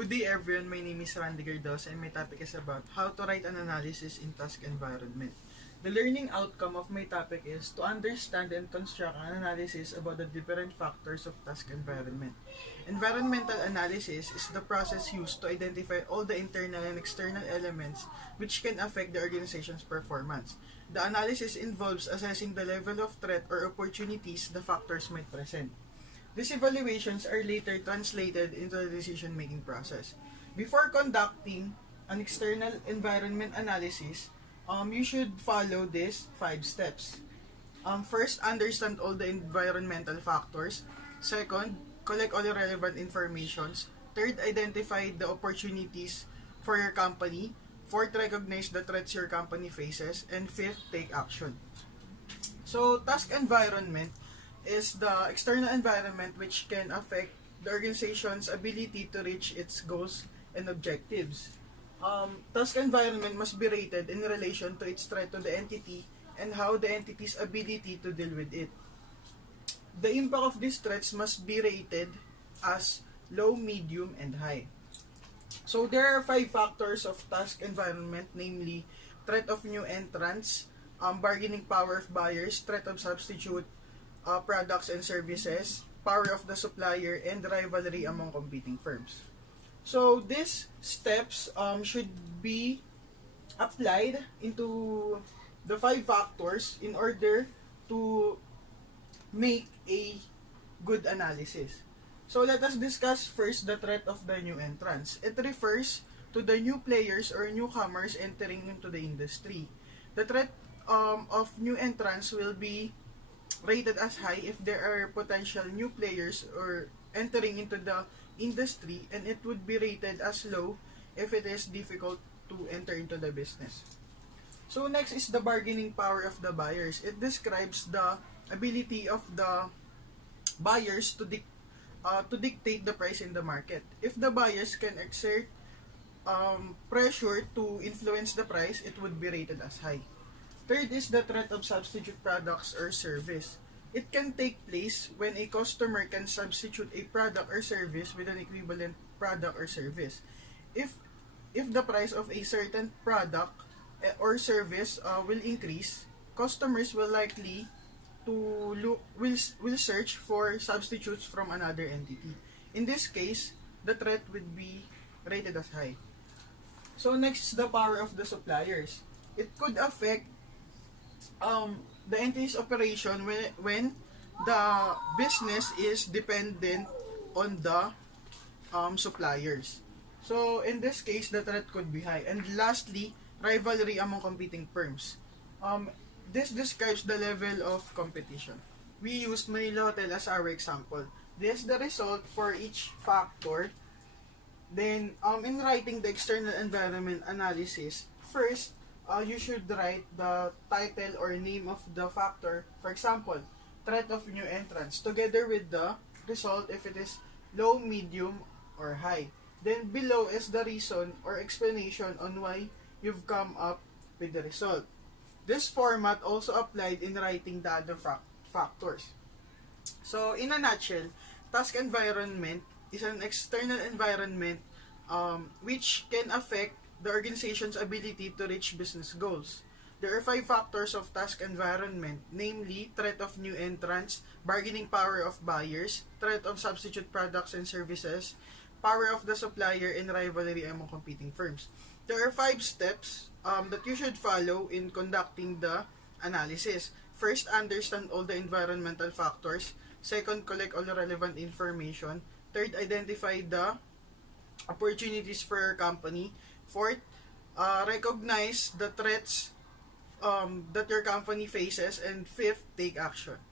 Good day everyone, my name is Gardose and my topic is about how to write an analysis in task environment. The learning outcome of my topic is to understand and construct an analysis about the different factors of task environment. Environmental analysis is the process used to identify all the internal and external elements which can affect the organization's performance. The analysis involves assessing the level of threat or opportunities the factors might present. These evaluations are later translated into the decision-making process. Before conducting an external environment analysis, you should follow these 5 steps. First, understand all the environmental factors. Second, collect all the relevant informations. Third, identify the opportunities for your company. Fourth, recognize the threats your company faces. And fifth, take action. So, task environment is the external environment which can affect the organization's ability to reach its goals and objectives. Task environment must be rated in relation to its threat to the entity and how the entity's ability to deal with it. The impact of these threats must be rated as low, medium, and high. So there are 5 factors of task environment, namely threat of new entrants, bargaining power of buyers, threat of substitute products and services, power of the supplier, and rivalry among competing firms. So these steps should be applied into the 5 factors in order to make a good analysis. So let us discuss first the threat of the new entrants. It refers to the new players or newcomers entering into the industry. The threat of new entrants will be rated as high if there are potential new players or entering into the industry, and it would be rated as low if it is difficult to enter into the business. So next is the bargaining power of the buyers. It describes the ability of the buyers to dictate the price in the market. If the buyers can exert pressure to influence the price, it would be rated as high. Third is the threat of substitute products or service. It can take place when a customer can substitute a product or service with an equivalent product or service. If the price of a certain product or service will increase, customers will likely will search for substitutes from another entity. In this case, the threat would be rated as high. So next is the power of the suppliers. It could affect the entity's operation when the business is dependent on the suppliers. So in this case, the threat could be high. And lastly, rivalry among competing firms. This describes the level of competition. We used Manila Hotel as our example. This is the result for each factor. Then, in writing the external environment analysis, first, you should write the title or name of the factor. For example, threat of new entrants, together with the result if it is low, medium, or high. Then below is the reason or explanation on why you've come up with the result. This format also applied in writing the other factors. So in a nutshell, task environment is an external environment which can affect the organization's ability to reach business goals. There are 5 factors of task environment, namely threat of new entrants, bargaining power of buyers, threat of substitute products and services, power of the supplier, and rivalry among competing firms. There are 5 steps that you should follow in conducting the analysis. First, understand all the environmental factors. Second, collect all the relevant information. Third, identify the opportunities for your company. Fourth, recognize the threats that your company faces. And fifth, take action.